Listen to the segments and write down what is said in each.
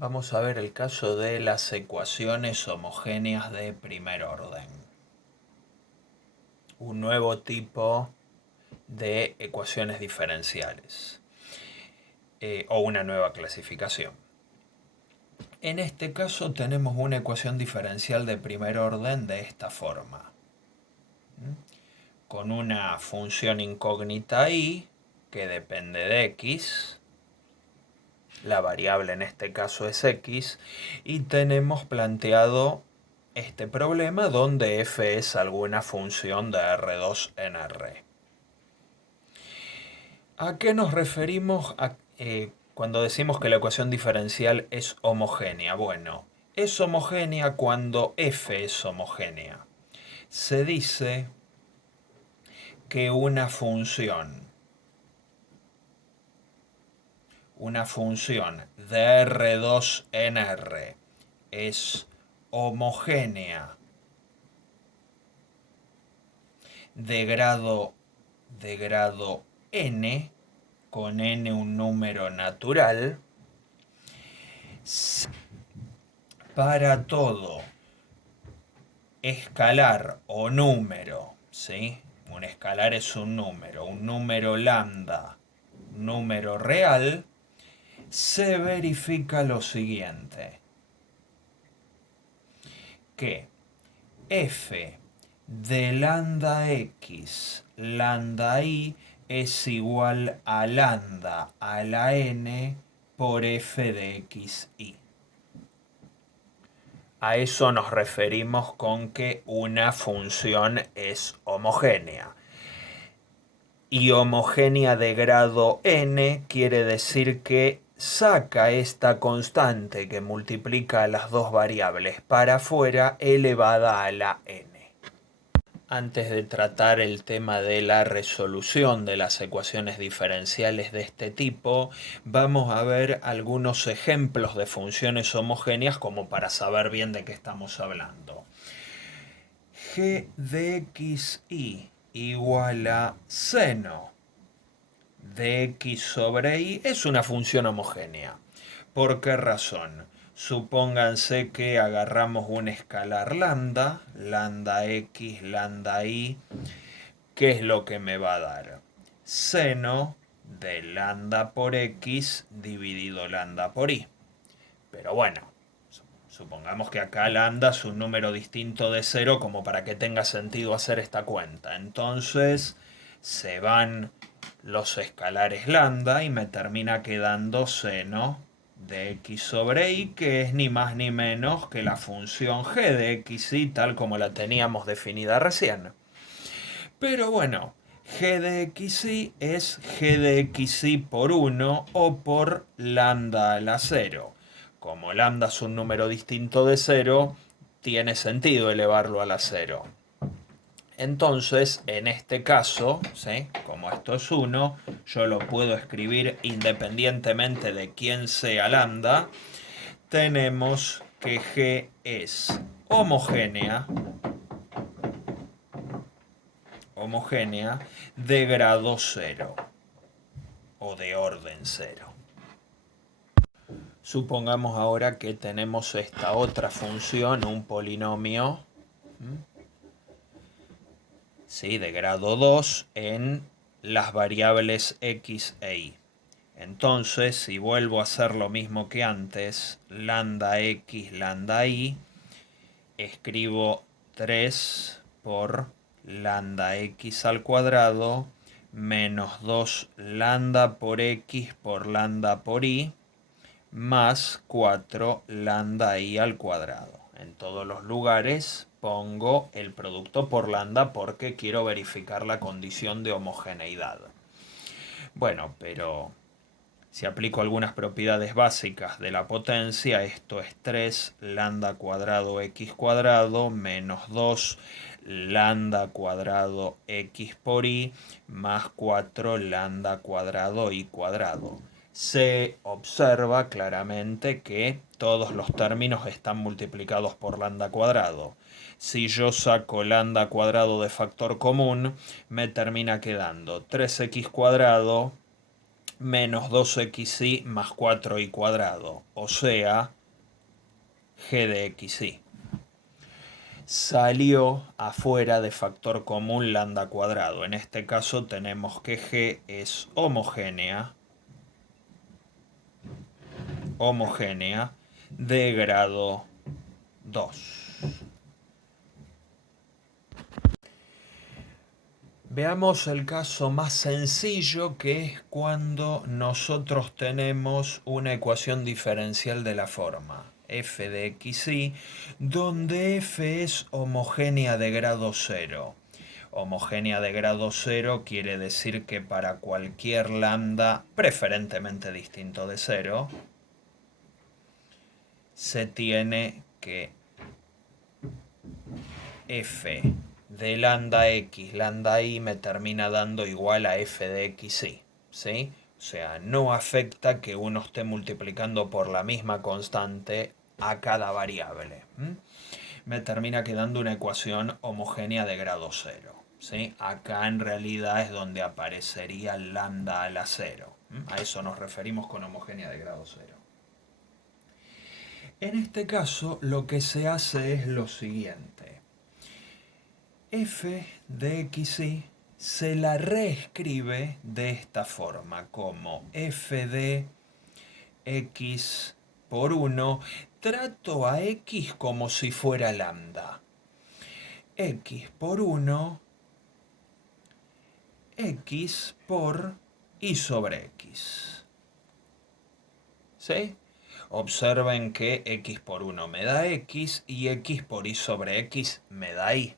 Vamos a ver el caso de las ecuaciones homogéneas de primer orden. Un nuevo tipo de ecuaciones diferenciales o una nueva clasificación. En este caso tenemos una ecuación diferencial de primer orden de esta forma. Con una función incógnita y que depende de x. La variable en este caso es x y tenemos planteado este problema donde f es alguna función de R2 en R. ¿A qué nos referimos cuando decimos que la ecuación diferencial es homogénea? Bueno, es homogénea cuando f es homogénea. Se dice que una función de R2 en R es homogénea de grado n, con n un número natural, para todo escalar o número, ¿sí? Un escalar es un número lambda, número real, se verifica lo siguiente, que f de lambda x, lambda y es igual a lambda a la n por f de x y. A eso nos referimos con que una función es homogénea. Y homogénea de grado n quiere decir que saca esta constante que multiplica a las dos variables para afuera elevada a la n. Antes de tratar el tema de la resolución de las ecuaciones diferenciales de este tipo, vamos a ver algunos ejemplos de funciones homogéneas como para saber bien de qué estamos hablando. G de x y igual a seno de x sobre y es una función homogénea. ¿Por qué razón? Supónganse que agarramos un escalar lambda, lambda x, lambda y, ¿qué es lo que me va a dar? Seno de lambda por x dividido lambda por y. Pero bueno, supongamos que acá lambda es un número distinto de 0 como para que tenga sentido hacer esta cuenta. Entonces se van los escalares lambda y me termina quedando seno de x sobre y, que es ni más ni menos que la función g de x y tal como la teníamos definida recién. Pero bueno, g de x y es g de x y por 1 o por lambda a la 0. Como lambda es un número distinto de 0, tiene sentido elevarlo a la 0. Entonces, en este caso, ¿sí? Como esto es 1, yo lo puedo escribir independientemente de quién sea lambda. Tenemos que G es homogénea de grado 0 o de orden 0. Supongamos ahora que tenemos esta otra función, un polinomio, ¿sí? De grado 2 en las variables x e y. Entonces, si vuelvo a hacer lo mismo que antes, lambda x, lambda y, escribo 3 por lambda x al cuadrado menos 2 lambda por x por lambda por y más 4 lambda y al cuadrado. En todos los lugares pongo el producto por lambda porque quiero verificar la condición de homogeneidad. Bueno, pero si aplico algunas propiedades básicas de la potencia, esto es 3 lambda cuadrado x cuadrado menos 2 lambda cuadrado x por y más 4 lambda cuadrado y cuadrado. Se observa claramente que todos los términos están multiplicados por lambda cuadrado. Si yo saco lambda cuadrado de factor común, me termina quedando 3x cuadrado menos 2xy más 4y cuadrado, o sea, g de xy. Salió afuera de factor común lambda cuadrado. En este caso tenemos que g es homogénea de grado 2. Veamos el caso más sencillo, que es cuando nosotros tenemos una ecuación diferencial de la forma f de xy, donde f es homogénea de grado 0. Homogénea de grado 0 quiere decir que para cualquier lambda preferentemente distinto de 0, se tiene que f de lambda x, lambda y me termina dando igual a f de xy, ¿sí? O sea, no afecta que uno esté multiplicando por la misma constante a cada variable. Me termina quedando una ecuación homogénea de grado 0. ¿Sí? Acá en realidad es donde aparecería lambda a la 0. A eso nos referimos con homogénea de grado 0. En este caso lo que se hace es lo siguiente. F de xy se la reescribe de esta forma, como f de x por 1. Trato a x como si fuera lambda. X por 1, x por y sobre x. ¿Sí? Observen que x por 1 me da x y x por y sobre x me da y.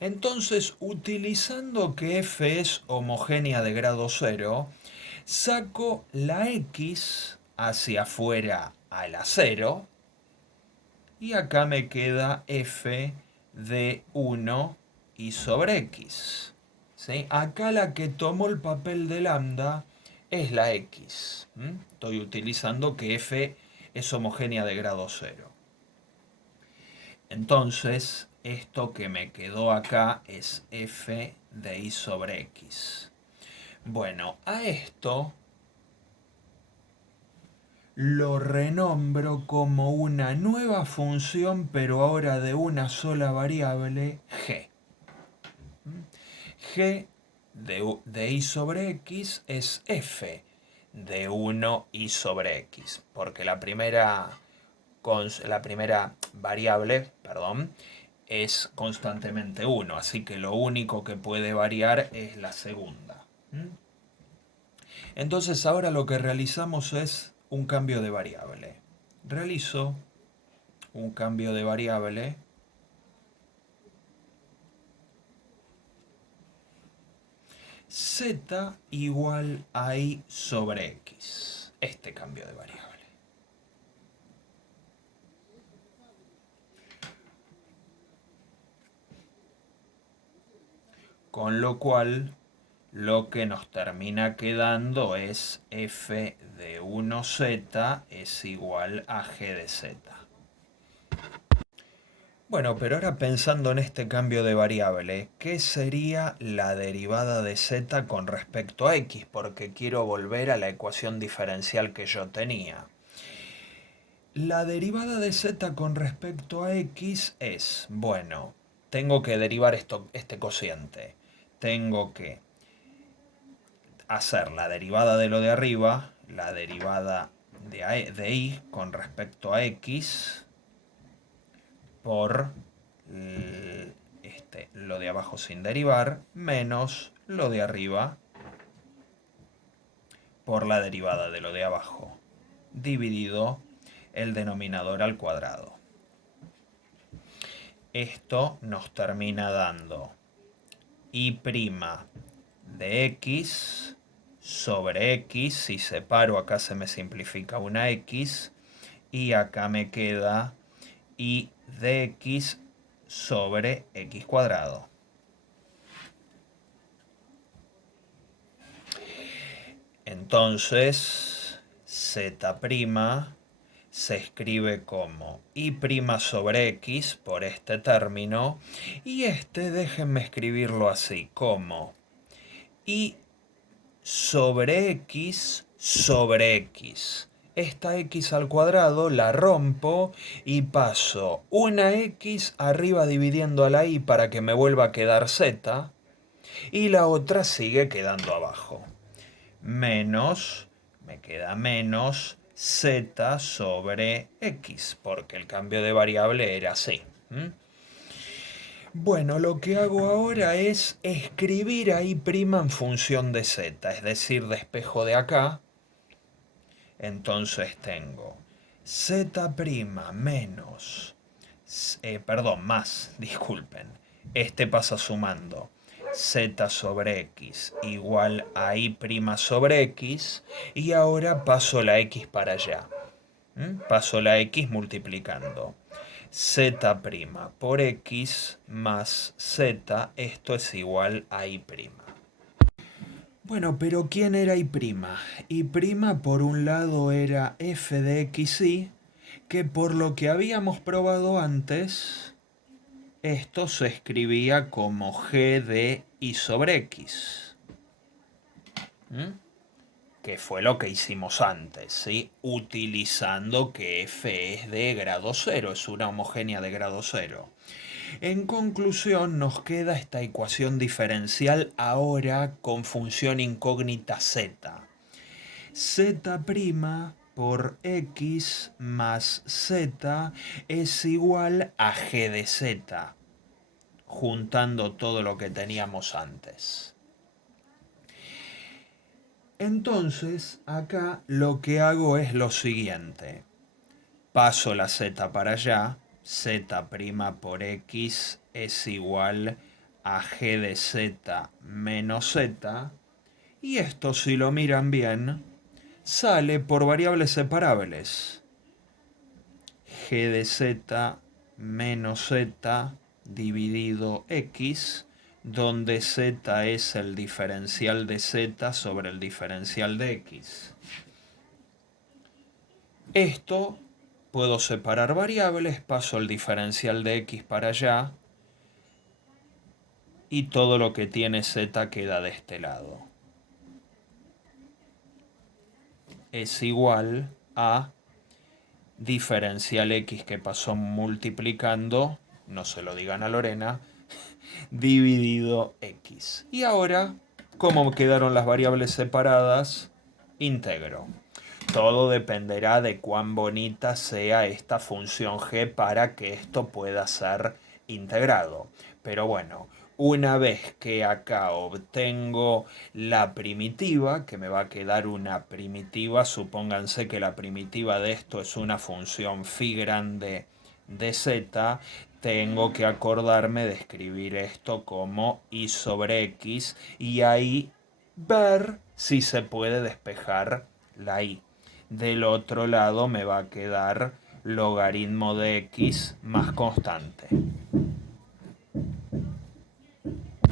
Entonces, utilizando que f es homogénea de grado 0, saco la x hacia afuera a la 0 y acá me queda f de 1 y sobre x. ¿Sí? Acá la que tomó el papel de lambda es la x. Estoy utilizando que f es homogénea de grado 0. Entonces, esto que me quedó acá es f de y sobre x. Bueno, a esto lo renombro como una nueva función, pero ahora de una sola variable, g. G de y sobre x es f de 1 y sobre x, porque la primera variable, es constantemente 1, así que lo único que puede variar es la segunda. Entonces ahora lo que realizamos es un cambio de variable. Realizo un cambio de variable z igual a y sobre x. Este cambio de variable. Con lo cual, lo que nos termina quedando es f de 1z es igual a g de z. Bueno, pero ahora pensando en este cambio de variable, ¿qué sería la derivada de z con respecto a x? Porque quiero volver a la ecuación diferencial que yo tenía. La derivada de z con respecto a x es, bueno, tengo que derivar este cociente. Tengo que hacer la derivada de lo de arriba, la derivada de y con respecto a x, por lo de abajo sin derivar, menos lo de arriba por la derivada de lo de abajo, dividido el denominador al cuadrado. Esto nos termina dando y' de x sobre x. Si separo, acá se me simplifica una x y acá me queda y de x sobre x cuadrado. Entonces, z' se escribe como y' sobre x por este término, y déjenme escribirlo así, como y sobre x sobre x. Esta x al cuadrado la rompo y paso una x arriba dividiendo a la y para que me vuelva a quedar z y la otra sigue quedando abajo. Menos, me queda menos z sobre x, porque el cambio de variable era así. Bueno, lo que hago ahora es escribir a y' en función de z, es decir, despejo de acá. Entonces tengo z' menos, más, disculpen. Este pasa sumando z sobre x igual a y' sobre x y ahora paso la x para allá. Paso la x multiplicando. Z' por x más z, esto es igual a y'. Bueno, pero ¿quién era y'? Y' por un lado era f de xy, que por lo que habíamos probado antes, esto se escribía como g de y sobre x. Que fue lo que hicimos antes, ¿sí? Utilizando que f es de grado cero, es una homogénea de grado cero. En conclusión, nos queda esta ecuación diferencial ahora con función incógnita z. Z' por x más z es igual a g de z, juntando todo lo que teníamos antes. Entonces, acá lo que hago es lo siguiente. Paso la z para allá, z' por x es igual a g de z menos z, y esto, si lo miran bien, sale por variables separables. G de z menos z dividido x, donde z es el diferencial de z sobre el diferencial de x. Esto puedo separar variables, paso el diferencial de x para allá y todo lo que tiene z queda de este lado. Es igual a diferencial x que pasó multiplicando, no se lo digan a Lorena, dividido x. Y ahora, como quedaron las variables separadas, integro. Todo dependerá de cuán bonita sea esta función g para que esto pueda ser integrado. Pero bueno, una vez que acá obtengo la primitiva, que me va a quedar una primitiva, supónganse que la primitiva de esto es una función phi grande de z, tengo que acordarme de escribir esto como y sobre x y ahí ver si se puede despejar la y. Del otro lado me va a quedar logaritmo de x más constante.